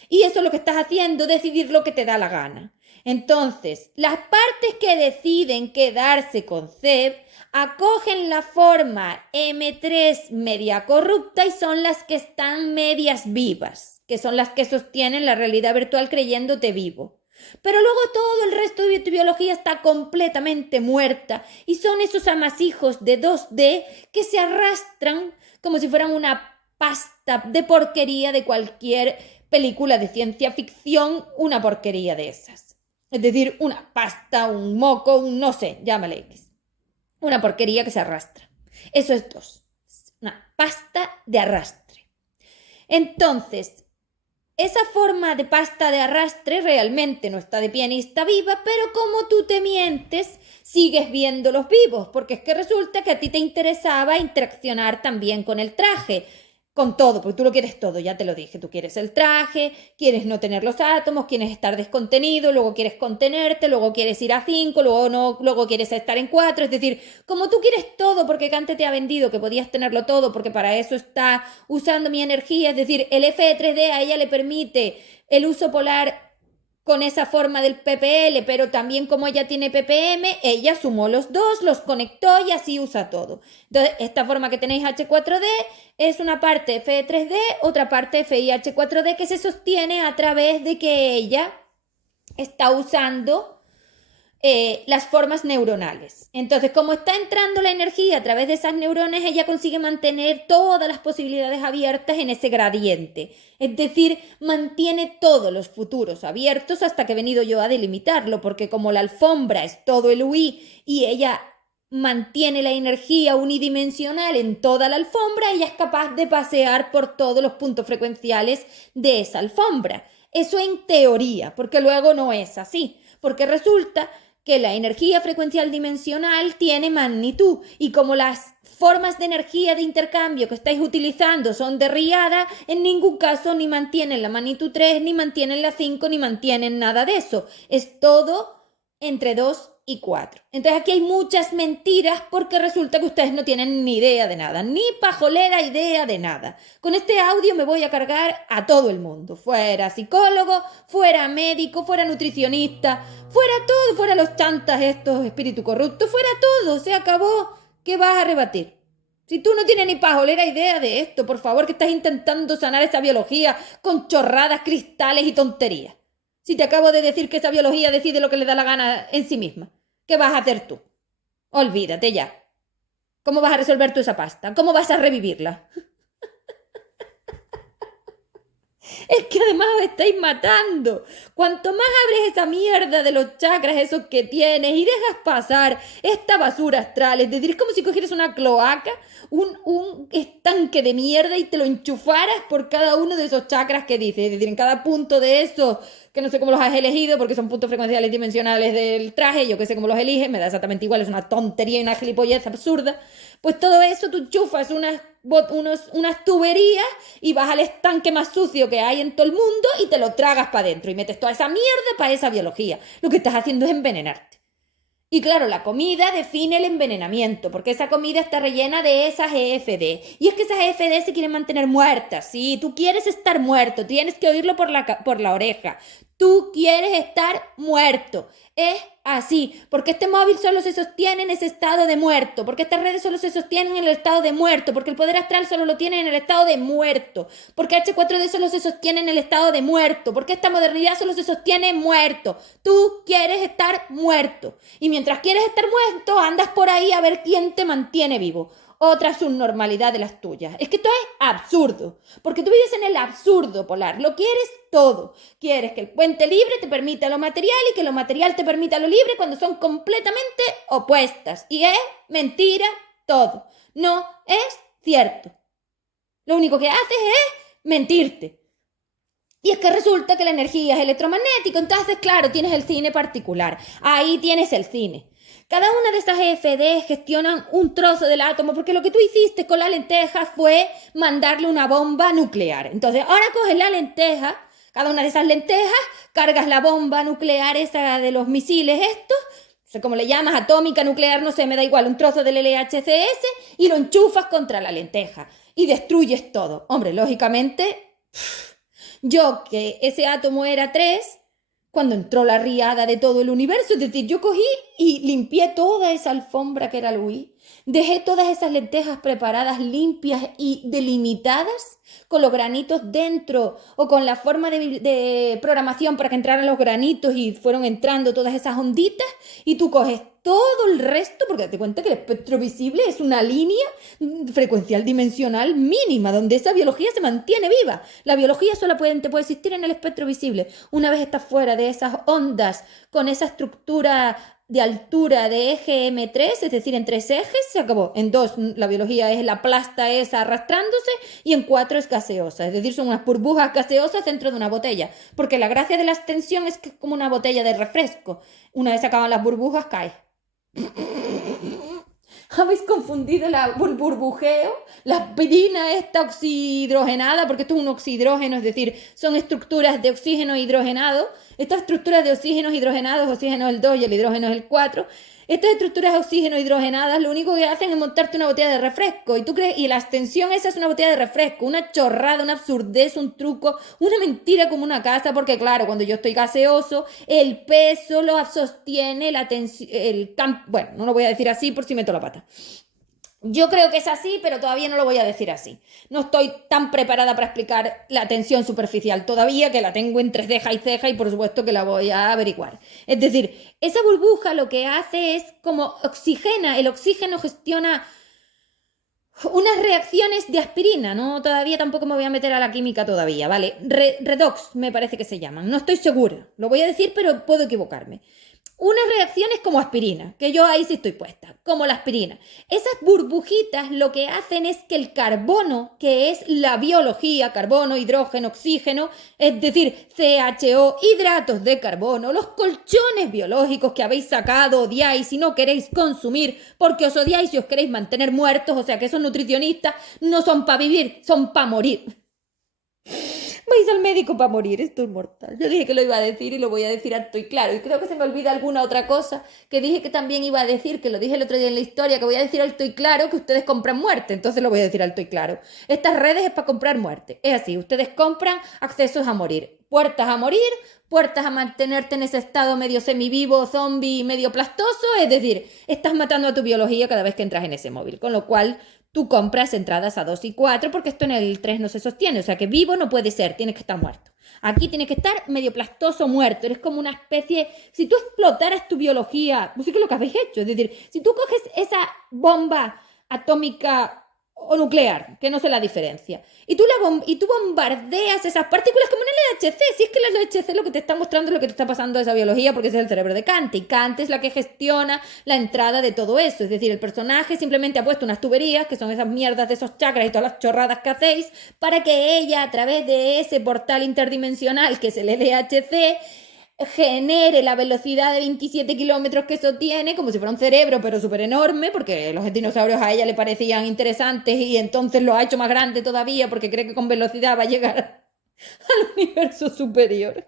Y eso es lo que estás haciendo, decidir lo que te da la gana. Entonces, las partes que deciden quedarse con CEB acogen la forma M3 media corrupta y son las que están medias vivas, que son las que sostienen la realidad virtual creyéndote vivo. Pero luego todo el resto de tu biología está completamente muerta y son esos amasijos de 2D que se arrastran como si fueran una pasta de porquería de cualquier película de ciencia ficción, una porquería de esas. Es decir, una pasta, un moco, un no sé, llámale X. Una porquería que se arrastra. Eso es 2. Una pasta de arrastre. Entonces, esa forma de pasta de arrastre realmente no está de pie ni está viva, pero como tú te mientes, sigues viéndolos vivos, porque es que resulta que a ti te interesaba interaccionar también con el traje, con todo, porque tú lo quieres todo, ya te lo dije, tú quieres el traje, quieres no tener los átomos, quieres estar descontenido, luego quieres contenerte, luego quieres ir a 5, luego no, luego quieres estar en 4, es decir, como tú quieres todo, porque Kante te ha vendido que podías tenerlo todo, porque para eso está usando mi energía, es decir, el Fe3D a ella le permite el uso polar con esa forma del ppl, pero también como ella tiene ppm, ella sumó los dos, los conectó y así usa todo. Entonces, esta forma que tenéis H4D es una parte Fe3D, otra parte FIH4D que se sostiene a través de que ella está usando las formas neuronales. Entonces, como está entrando la energía a través de esas neuronas, ella consigue mantener todas las posibilidades abiertas en ese gradiente. Es decir, mantiene todos los futuros abiertos hasta que he venido yo a delimitarlo, porque como la alfombra es todo el UI y ella mantiene la energía unidimensional en toda la alfombra, ella es capaz de pasear por todos los puntos frecuenciales de esa alfombra. Eso en teoría, porque luego no es así, porque resulta que la energía frecuencial dimensional tiene magnitud y como las formas de energía de intercambio que estáis utilizando son de Riada, en ningún caso ni mantienen la magnitud 3, ni mantienen la 5, ni mantienen nada de eso. Es todo entre 2 y 4. Entonces aquí hay muchas mentiras porque resulta que ustedes no tienen ni idea de nada, ni pajolera idea de nada. Con este audio me voy a cargar a todo el mundo, fuera psicólogo, fuera médico, fuera nutricionista, fuera todo, fuera los chantas estos espíritus corruptos, fuera todo, se acabó. ¿Qué vas a rebatir? Si tú no tienes ni pajolera idea de esto, por favor, que estás intentando sanar esa biología con chorradas, cristales y tonterías. Si te acabo de decir que esa biología decide lo que le da la gana en sí misma, ¿qué vas a hacer tú? Olvídate ya. ¿Cómo vas a resolver tú esa pasta? ¿Cómo vas a revivirla? Es que además os estáis matando. Cuanto más abres esa mierda de los chakras esos que tienes y dejas pasar esta basura astral, es decir, es como si cogieras una cloaca, un estanque de mierda y te lo enchufaras por cada uno de esos chakras que dices. Es decir, en cada punto de esos, que no sé cómo los has elegido porque son puntos frecuenciales dimensionales del traje, yo que sé cómo los eliges, me da exactamente igual, es una tontería y una gilipollez absurda. Pues todo eso tú enchufas unas tuberías y vas al estanque más sucio que hay en todo el mundo y te lo tragas para adentro y metes toda esa mierda para esa biología. Lo que estás haciendo es envenenarte. Y claro, la comida define el envenenamiento, porque esa comida está rellena de esas EFD. Y es que esas EFD se quieren mantener muertas, ¿sí? Tú quieres estar muerto, tienes que oírlo por la oreja. Tú quieres estar muerto. Es así, porque este móvil solo se sostiene en ese estado de muerto, porque estas redes solo se sostienen en el estado de muerto, porque el poder astral solo lo tiene en el estado de muerto, porque H4D solo se sostiene en el estado de muerto, porque esta modernidad solo se sostiene muerto. Tú quieres estar muerto. Y mientras quieres estar muerto, andas por ahí a ver quién te mantiene vivo. Otra subnormalidad de las tuyas. Es que esto es absurdo, porque tú vives en el absurdo polar, lo quieres todo. Quieres que el puente libre te permita lo material y que lo material te permita lo libre cuando son completamente opuestas. Y es mentira todo. No es cierto. Lo único que haces es mentirte. Y es que resulta que la energía es electromagnética, entonces claro, tienes el cine particular. Ahí tienes el cine. Cada una de esas EFD gestionan un trozo del átomo, porque lo que tú hiciste con la lenteja fue mandarle una bomba nuclear. Entonces, ahora coges la lenteja, cada una de esas lentejas, cargas la bomba nuclear esa de los misiles estos, no sé cómo le llamas, atómica, nuclear, no sé, me da igual, un trozo del LHCS, y lo enchufas contra la lenteja y destruyes todo. Hombre, lógicamente, yo que ese átomo era 3... Cuando entró la riada de todo el universo, es decir, yo cogí y limpié toda esa alfombra que era Luis, dejé todas esas lentejas preparadas, limpias y delimitadas, con los granitos dentro o con la forma de programación para que entraran los granitos y fueron entrando todas esas onditas, y tú coges todo el resto, porque date cuenta que el espectro visible es una línea frecuencial dimensional mínima, donde esa biología se mantiene viva. La biología solo te puede existir en el espectro visible. Una vez estás fuera de esas ondas, con esa estructura de altura de eje M3, es decir, en 3 ejes, se acabó. En 2 la biología es la plasta esa arrastrándose y en 4 es gaseosa, es decir, son unas burbujas gaseosas dentro de una botella, porque la gracia de la extensión es que es como una botella de refresco. Una vez se acaban las burbujas, cae. Habéis confundido el burbujeo, la aspirina esta oxihidrogenada, porque esto es un oxihidrógeno, es decir, son estructuras de oxígeno hidrogenado. Estas estructuras de oxígenos hidrogenados, oxígeno es el 2 y el hidrógeno es el 4. Estas estructuras de oxígeno hidrogenadas lo único que hacen es montarte una botella de refresco. Y tú crees, y la extensión esa es una botella de refresco, una chorrada, una absurdez, un truco, una mentira como una casa, porque claro, cuando yo estoy gaseoso, el peso lo sostiene la tensión, bueno, no lo voy a decir así por si meto la pata. Yo creo que es así, pero todavía no lo voy a decir así. No estoy tan preparada para explicar la tensión superficial todavía, que la tengo entre ceja y ceja y por supuesto que la voy a averiguar. Es decir, esa burbuja lo que hace es como oxigena, el oxígeno gestiona unas reacciones de aspirina, ¿no? Todavía tampoco me voy a meter a la química todavía, ¿vale? Redox me parece que se llaman, no estoy segura. Lo voy a decir, pero puedo equivocarme. Unas reacciones como aspirina, que yo ahí sí estoy puesta, como la aspirina. Esas burbujitas lo que hacen es que el carbono, que es la biología, carbono, hidrógeno, oxígeno, es decir, CHO, hidratos de carbono, los colchones biológicos que habéis sacado, odiáis y no queréis consumir porque os odiáis y os queréis mantener muertos, o sea que esos nutricionistas no son para vivir, son para morir. Vais al médico para morir, esto es mortal. Yo dije que lo iba a decir y lo voy a decir alto y claro. Y creo que se me olvida alguna otra cosa que dije que también iba a decir, que lo dije el otro día en la historia, que voy a decir alto y claro que ustedes compran muerte. Entonces lo voy a decir alto y claro. Estas redes es para comprar muerte. Es así, ustedes compran accesos a morir. Puertas a morir, puertas a mantenerte en ese estado medio semivivo, zombie, medio plastoso. Es decir, estás matando a tu biología cada vez que entras en ese móvil. Con lo cual tú compras entradas a 2 y 4 porque esto en el 3 no se sostiene. O sea que vivo no puede ser, tienes que estar muerto. Aquí tienes que estar medio plastoso muerto. Eres como una especie... Si tú explotaras tu biología, pues sí que es lo que habéis hecho. Es decir, si tú coges esa bomba atómica o nuclear, que no sé la diferencia, y tú bombardeas esas partículas como en el LHC. Si es que el LHC lo que te está mostrando es lo que te está pasando a esa biología, porque ese es el cerebro de Kant, y Kant es la que gestiona la entrada de todo eso. Es decir, el personaje simplemente ha puesto unas tuberías, que son esas mierdas de esos chakras y todas las chorradas que hacéis, para que ella, a través de ese portal interdimensional que es el LHC, genere la velocidad de 27 kilómetros que eso tiene, como si fuera un cerebro, pero súper enorme, porque los dinosaurios a ella le parecían interesantes y entonces lo ha hecho más grande todavía porque cree que con velocidad va a llegar al universo superior.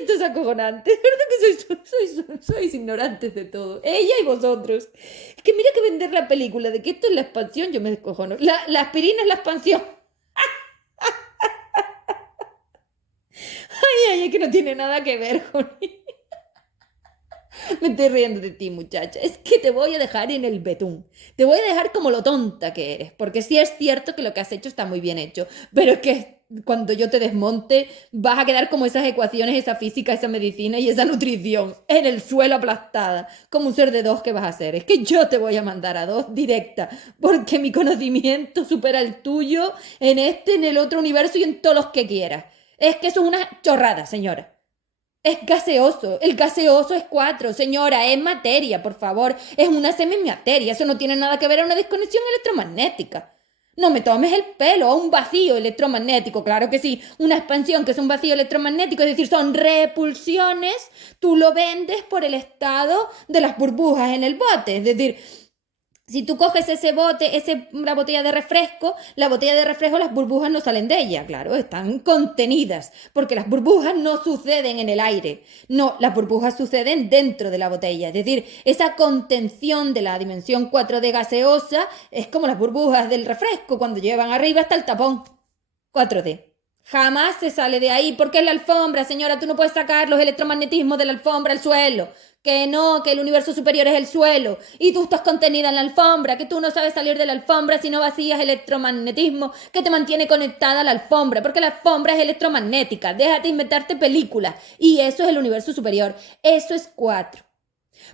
Esto es acojonante, es verdad que sois ignorantes de todo, ella y vosotros. Es que mira que vender la película de que esto es la expansión, yo me descojono. La aspirina es la expansión. Ay, que no tiene nada que ver, Joni. Me estoy riendo de ti, muchacha. Es que te voy a dejar en el betún. Te voy a dejar como lo tonta que eres. Porque sí es cierto que lo que has hecho está muy bien hecho. Pero es que cuando yo te desmonte, vas a quedar como esas ecuaciones, esa física, esa medicina y esa nutrición en el suelo aplastada. Como un ser de 2 que vas a hacer. Es que yo te voy a mandar a 2 directa. Porque mi conocimiento supera el tuyo en este, en el otro universo y en todos los que quieras. Es que eso es una chorrada, señora. Es gaseoso, el gaseoso es 4, señora, es materia, por favor, es una semimateria, eso no tiene nada que ver a una desconexión electromagnética. No me tomes el pelo, a un vacío electromagnético, claro que sí, una expansión que es un vacío electromagnético, es decir, son repulsiones, tú lo vendes por el estado de las burbujas en el bote, es decir... Si tú coges ese bote, la botella de refresco, las burbujas no salen de ella, claro, están contenidas, porque las burbujas no suceden en el aire, no, las burbujas suceden dentro de la botella, es decir, esa contención de la dimensión 4D gaseosa es como las burbujas del refresco cuando llevan arriba hasta el tapón 4D. Jamás se sale de ahí, porque es la alfombra, señora, tú no puedes sacar los electromagnetismos de la alfombra al suelo. Que no, que el universo superior es el suelo y tú estás contenida en la alfombra, que tú no sabes salir de la alfombra si no vacías electromagnetismo que te mantiene conectada a la alfombra, porque la alfombra es electromagnética, déjate inventarte películas y eso es el universo superior, eso es 4.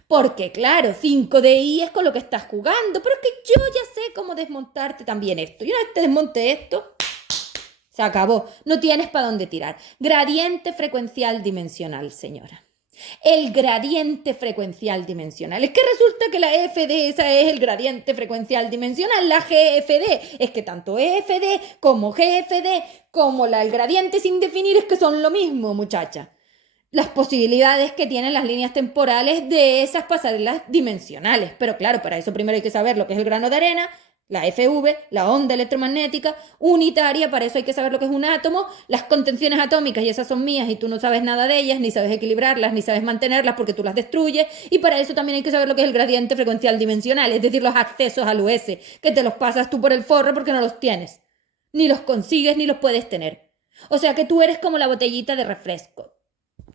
Porque claro, 5DI es con lo que estás jugando, pero es que yo ya sé cómo desmontarte también esto. Y una vez te desmonte esto, Se acabó. No tienes para dónde tirar. Gradiente frecuencial dimensional, señora. El gradiente frecuencial dimensional. Es que resulta que la EFD, esa es el gradiente frecuencial dimensional, la GFD. Es que tanto EFD como GFD como el gradiente sin definir es que son lo mismo, muchacha. Las posibilidades que tienen las líneas temporales de esas pasarelas dimensionales. Pero claro, para eso primero hay que saber lo que es el grano de arena, la FV, la onda electromagnética unitaria, para eso hay que saber lo que es un átomo, las contenciones atómicas, y esas son mías y tú no sabes nada de ellas, ni sabes equilibrarlas, ni sabes mantenerlas porque tú las destruyes, y para eso también hay que saber lo que es el gradiente frecuencial dimensional, es decir, los accesos al US, que te los pasas tú por el forro porque no los tienes, ni los consigues ni los puedes tener. O sea que tú eres como la botellita de refresco.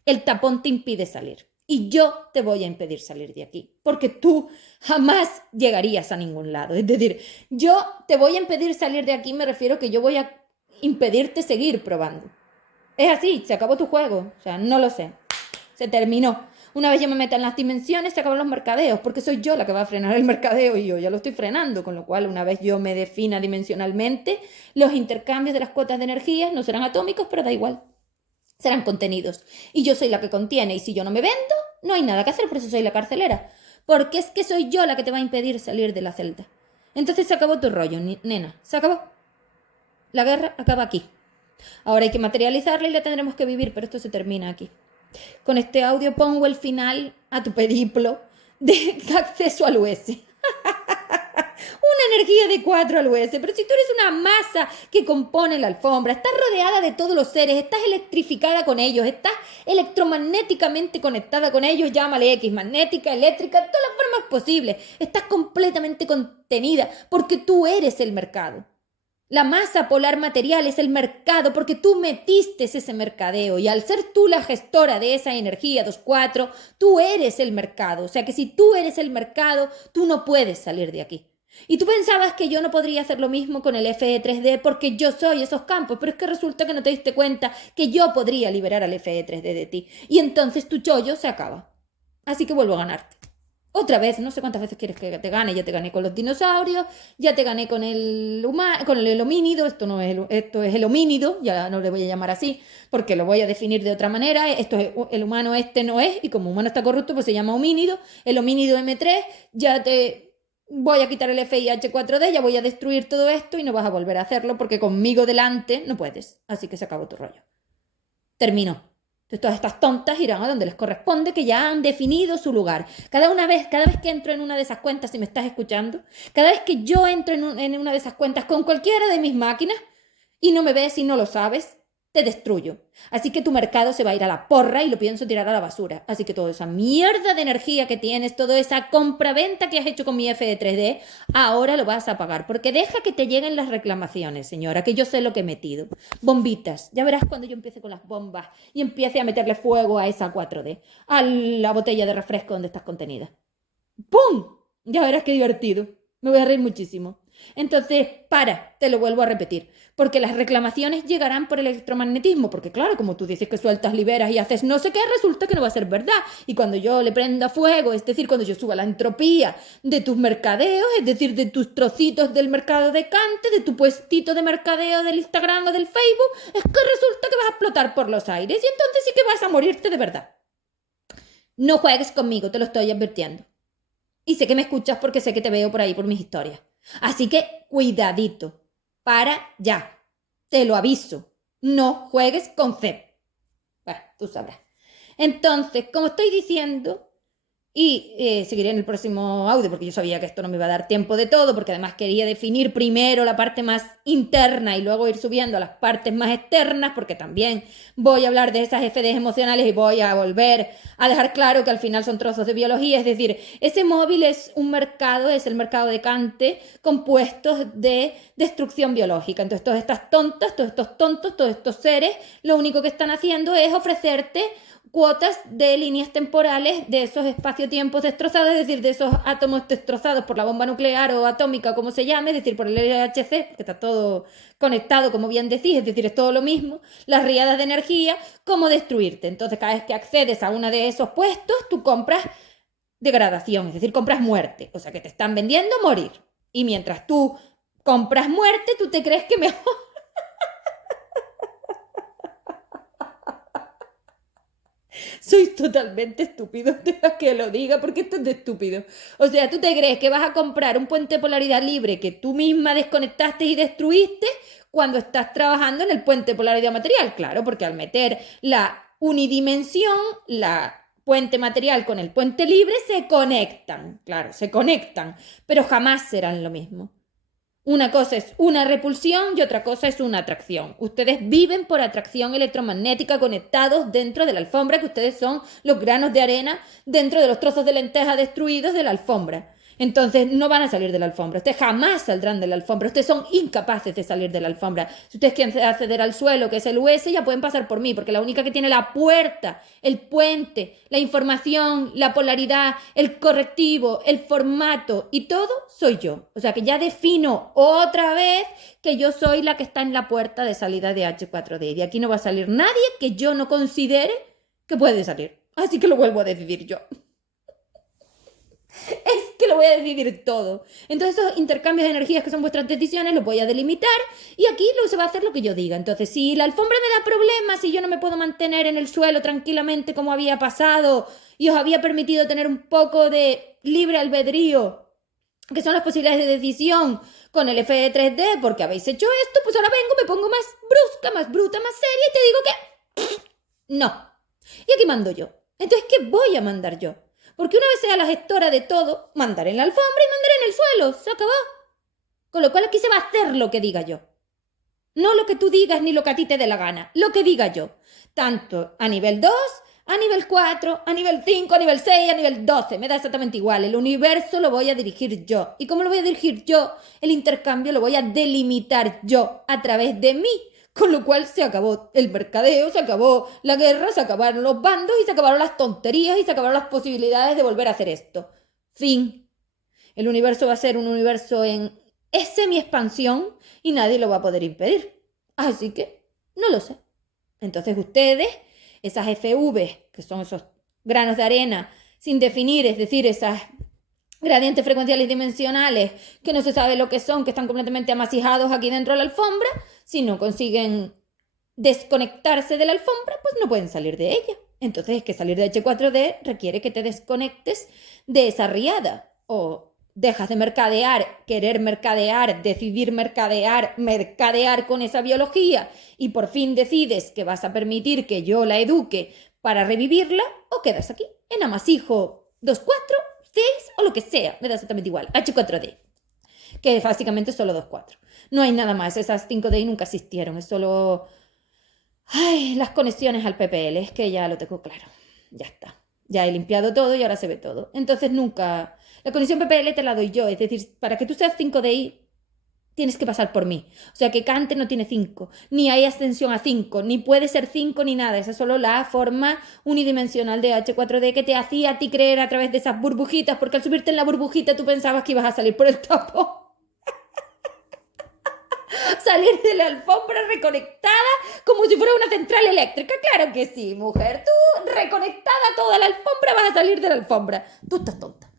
El tapón te impide salir. Y yo te voy a impedir salir de aquí, porque tú jamás llegarías a ningún lado. Es decir, yo te voy a impedir salir de aquí, me refiero que yo voy a impedirte seguir probando. Es así, se acabó tu juego. O sea, no lo sé. Se terminó. Una vez yo me meta en las dimensiones, se acaban los mercadeos, porque soy yo la que va a frenar el mercadeo y yo ya lo estoy frenando, con lo cual una vez yo me defina dimensionalmente, los intercambios de las cuotas de energías no serán atómicos, pero da igual. Serán contenidos. Y yo soy la que contiene. Y si yo no me vendo, no hay nada que hacer. Por eso soy la carcelera. Porque es que soy yo la que te va a impedir salir de la celda. Entonces se acabó tu rollo, nena. Se acabó. La guerra acaba aquí. Ahora hay que materializarla y la tendremos que vivir. Pero esto se termina aquí. Con este audio pongo el final a tu periplo de acceso al US. Una energía de 4 al US, pero si tú eres una masa que compone la alfombra, estás rodeada de todos los seres, estás electrificada con ellos, estás electromagnéticamente conectada con ellos, llámale X, magnética, eléctrica, todas las formas posibles, estás completamente contenida porque tú eres el mercado. La masa polar material es el mercado porque tú metiste ese mercadeo y al ser tú la gestora de esa energía 2-4, tú eres el mercado. O sea que si tú eres el mercado, tú no puedes salir de aquí. Y tú pensabas que yo no podría hacer lo mismo con el FE3D porque yo soy esos campos, pero es que resulta que no te diste cuenta que yo podría liberar al FE3D de ti. Y entonces tu chollo se acaba. Así que vuelvo a ganarte. Otra vez, no sé cuántas veces quieres que te gane, ya te gané con los dinosaurios, ya te gané con con el homínido, esto es el homínido, ya no le voy a llamar así, porque lo voy a definir de otra manera, el humano no es, y como humano está corrupto, pues se llama homínido, el homínido M3, ya te voy a quitar el FIH4D, ya voy a destruir todo esto y no vas a volver a hacerlo, porque conmigo delante no puedes, así que se acabó tu rollo. Terminó. Entonces, todas estas tontas irán a donde les corresponde, que ya han definido su lugar. Cada vez que entro en una de esas cuentas, si me estás escuchando, cada vez que yo entro en una de esas cuentas con cualquiera de mis máquinas y no me ves y no lo sabes, te destruyo. Así que tu mercado se va a ir a la porra y lo pienso tirar a la basura. Así que toda esa mierda de energía que tienes, toda esa compra-venta que has hecho con mi FD3D, ahora lo vas a pagar. Porque deja que te lleguen las reclamaciones, señora, que yo sé lo que he metido. Bombitas. Ya verás cuando yo empiece con las bombas y empiece a meterle fuego a esa 4D, a la botella de refresco donde estás contenida. ¡Pum! Ya verás qué divertido. Me voy a reír muchísimo. Entonces, te lo vuelvo a repetir, porque las reclamaciones llegarán por el electromagnetismo, porque claro, como tú dices que sueltas, liberas y haces no sé qué, resulta que no va a ser verdad. Y cuando yo le prenda fuego, es decir, cuando yo suba la entropía de tus mercadeos, es decir, de tus trocitos del mercado de Cante, de tu puestito de mercadeo del Instagram o del Facebook, es que resulta que vas a explotar por los aires y entonces sí que vas a morirte de verdad. No juegues conmigo, te lo estoy advirtiendo. Y sé que me escuchas porque sé que te veo por ahí por mis historias. Así que cuidadito, para ya, te lo aviso, no juegues con Cep. Bueno, tú sabrás. Entonces, como estoy diciendo, y seguiré en el próximo audio porque yo sabía que esto no me iba a dar tiempo de todo, porque además quería definir primero la parte más interna y luego ir subiendo a las partes más externas, porque también voy a hablar de esas FDs emocionales y voy a volver a dejar claro que al final son trozos de biología, es decir, ese móvil es un mercado, es el mercado de Cante, compuestos de destrucción biológica. Entonces todas estas tontas, todos estos tontos, todos estos seres, lo único que están haciendo es ofrecerte cuotas de líneas temporales de esos espacio-tiempos destrozados, es decir, de esos átomos destrozados por la bomba nuclear o atómica, como se llame, es decir, por el LHC, que está todo conectado, como bien decís, es decir, es todo lo mismo, las riadas de energía, cómo destruirte. Entonces, cada vez que accedes a uno de esos puestos, tú compras degradación, es decir, compras muerte, o sea, que te están vendiendo morir. Y mientras tú compras muerte, tú te crees que mejor Sois totalmente estúpidos, deja que lo diga, porque esto es de estúpido. O sea, ¿tú te crees que vas a comprar un puente de polaridad libre que tú misma desconectaste y destruiste cuando estás trabajando en el puente de polaridad material? Claro, porque al meter la unidimensión, la puente material con el puente libre se conectan, claro, se conectan, pero jamás serán lo mismo. Una cosa es una repulsión y otra cosa es una atracción. Ustedes viven por atracción electromagnética conectados dentro de la alfombra, que ustedes son los granos de arena dentro de los trozos de lenteja destruidos de la alfombra. Entonces no van a salir de la alfombra. Ustedes jamás saldrán de la alfombra. Ustedes son incapaces de salir de la alfombra. Si ustedes quieren acceder al suelo, que es el US, ya pueden pasar por mí, porque la única que tiene la puerta, el puente, la información, la polaridad, el correctivo, el formato y todo, soy yo. O sea que ya defino otra vez que yo soy la que está en la puerta de salida de H4D. Y de aquí no va a salir nadie que yo no considere que puede salir. Así que lo vuelvo a decidir yo. Es que lo voy a decidir todo. Entonces esos intercambios de energías que son vuestras decisiones los voy a delimitar y aquí se va a hacer lo que yo diga. Entonces si la alfombra me da problemas, si yo no me puedo mantener en el suelo tranquilamente como había pasado y os había permitido tener un poco de libre albedrío, que son las posibilidades de decisión con el FE3D, porque habéis hecho esto, pues ahora vengo, me pongo más brusca, más bruta, más seria y te digo que no. Y aquí mando yo. Entonces, ¿qué voy a mandar yo? Porque una vez sea la gestora de todo, mandaré en la alfombra y mandaré en el suelo. Se acabó. Con lo cual aquí se va a hacer lo que diga yo. No lo que tú digas ni lo que a ti te dé la gana. Lo que diga yo. Tanto a nivel 2, a nivel 4, a nivel 5, a nivel 6, a nivel 12. Me da exactamente igual. El universo lo voy a dirigir yo. ¿Y cómo lo voy a dirigir yo? El intercambio lo voy a delimitar yo a través de mí. Con lo cual se acabó el mercadeo, se acabó la guerra, se acabaron los bandos y se acabaron las tonterías y se acabaron las posibilidades de volver a hacer esto. Fin. El universo va a ser un universo en semi-expansión y nadie lo va a poder impedir. Así que no lo sé. Entonces ustedes, esas FV, que son esos granos de arena sin definir, es decir, esas gradientes frecuenciales dimensionales que no se sabe lo que son, que están completamente amasijados aquí dentro de la alfombra, si no consiguen desconectarse de la alfombra, pues no pueden salir de ella. Entonces es que salir de H4D requiere que te desconectes de esa riada o dejas de mercadear, querer mercadear, decidir mercadear, mercadear con esa biología y por fin decides que vas a permitir que yo la eduque para revivirla o quedas aquí en amasijo 2-4, 6 o lo que sea, me da exactamente igual, H4D, que es básicamente solo 2-4. No hay nada más, esas 5D nunca existieron, es solo las conexiones al PPL, es que ya lo tengo claro, ya está. Ya he limpiado todo y ahora se ve todo. Entonces nunca... La conexión PPL te la doy yo, es decir, para que tú seas 5DI tienes que pasar por mí. O sea que Kant no tiene 5, ni hay ascensión a 5, ni puede ser 5 ni nada. Esa es solo la forma unidimensional de H4D que te hacía a ti creer a través de esas burbujitas, porque al subirte en la burbujita tú pensabas que ibas a salir por el tapón. Salir de la alfombra reconectada como si fuera una central eléctrica. Claro que sí, mujer. Tú reconectada a toda la alfombra vas a salir de la alfombra. Tú estás tonta.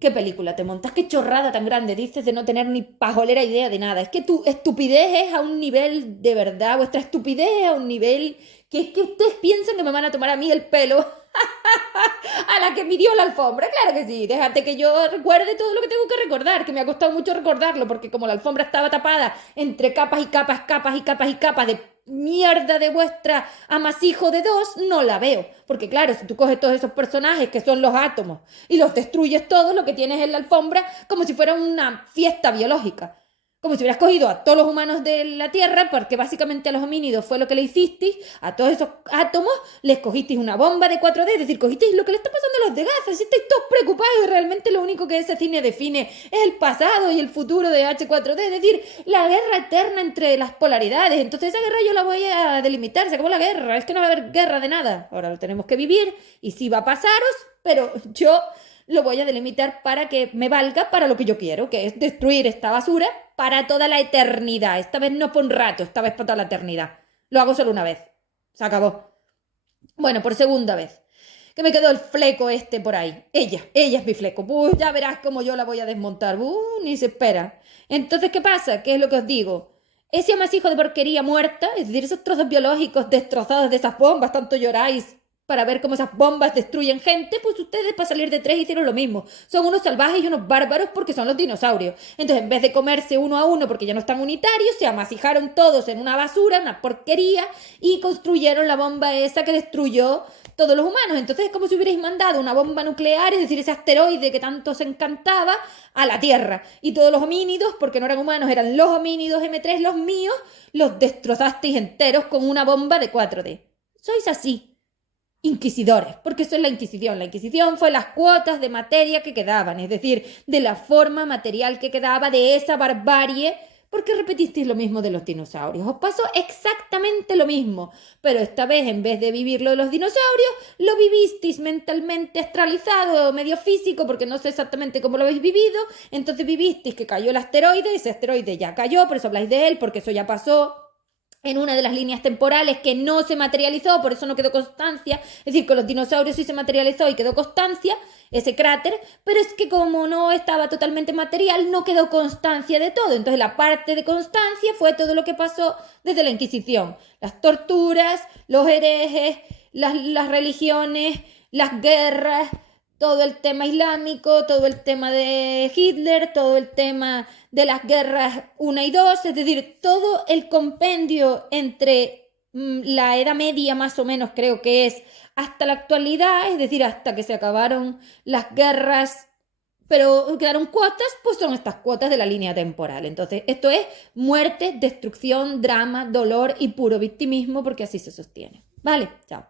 ¿Qué película te montas? ¿Qué chorrada tan grande dices de no tener ni pajolera idea de nada? Es que tu estupidez es a un nivel de verdad, vuestra estupidez es a un nivel que es que ustedes piensan que me van a tomar a mí el pelo a la que midió la alfombra. Claro que sí, déjate que yo recuerde todo lo que tengo que recordar, que me ha costado mucho recordarlo, porque como la alfombra estaba tapada entre capas y capas, capas y capas y capas de mierda de vuestra amasijo de 2, no la veo. Porque claro, si tú coges todos esos personajes que son los átomos y los destruyes todos, lo que tienes en la alfombra como si fuera una fiesta biológica. Como si hubieras cogido a todos los humanos de la Tierra, porque básicamente a los homínidos fue lo que le hicisteis, a todos esos átomos les cogisteis una bomba de 4D, es decir, cogisteis lo que le está pasando a los de Gaza, si estáis todos preocupados y realmente lo único que ese cine define es el pasado y el futuro de H4D, es decir, la guerra eterna entre las polaridades. Entonces esa guerra yo la voy a delimitar, se acabó la guerra, es que no va a haber guerra de nada, ahora lo tenemos que vivir y sí va a pasaros, pero yo lo voy a delimitar para que me valga para lo que yo quiero, que es destruir esta basura para toda la eternidad. Esta vez no por un rato, esta vez para toda la eternidad. Lo hago solo una vez. Se acabó. Bueno, por segunda vez. Que me quedó el fleco este por ahí. Ella es mi fleco. Ya verás cómo yo la voy a desmontar. Ni se espera. Entonces, ¿qué pasa? ¿Qué es lo que os digo? Ese amasijo de porquería muerta, es decir, esos trozos biológicos destrozados de esas bombas, tanto lloráis para ver cómo esas bombas destruyen gente, pues ustedes para salir de 3 hicieron lo mismo. Son unos salvajes y unos bárbaros porque son los dinosaurios. Entonces, en vez de comerse uno a uno porque ya no están unitarios, se amasijaron todos en una basura, una porquería, y construyeron la bomba esa que destruyó todos los humanos. Entonces es como si hubierais mandado una bomba nuclear, es decir, ese asteroide que tanto os encantaba, a la Tierra. Y todos los homínidos, porque no eran humanos, eran los homínidos M3, los míos, los destrozasteis enteros con una bomba de 4D. Sois así. Inquisidores, porque eso es la Inquisición. La Inquisición fue las cuotas de materia que quedaban, es decir, de la forma material que quedaba de esa barbarie, porque repetisteis lo mismo de los dinosaurios. Os pasó exactamente lo mismo, pero esta vez en vez de vivir lo de los dinosaurios, lo vivisteis mentalmente astralizado, medio físico, porque no sé exactamente cómo lo habéis vivido. Entonces vivisteis que cayó el asteroide, ese asteroide ya cayó, por eso habláis de él, porque eso ya pasó en una de las líneas temporales que no se materializó, por eso no quedó constancia. Es decir, con los dinosaurios sí se materializó y quedó constancia, ese cráter, pero es que como no estaba totalmente material, no quedó constancia de todo. Entonces la parte de constancia fue todo lo que pasó desde la Inquisición. Las torturas, los herejes, las religiones, las guerras, todo el tema islámico, todo el tema de Hitler, todo el tema de las guerras 1 y 2, es decir, todo el compendio entre la Edad Media más o menos creo que es hasta la actualidad, es decir, hasta que se acabaron las guerras, pero quedaron cuotas, pues son estas cuotas de la línea temporal. Entonces, esto es muerte, destrucción, drama, dolor y puro victimismo, porque así se sostiene. Vale, chao.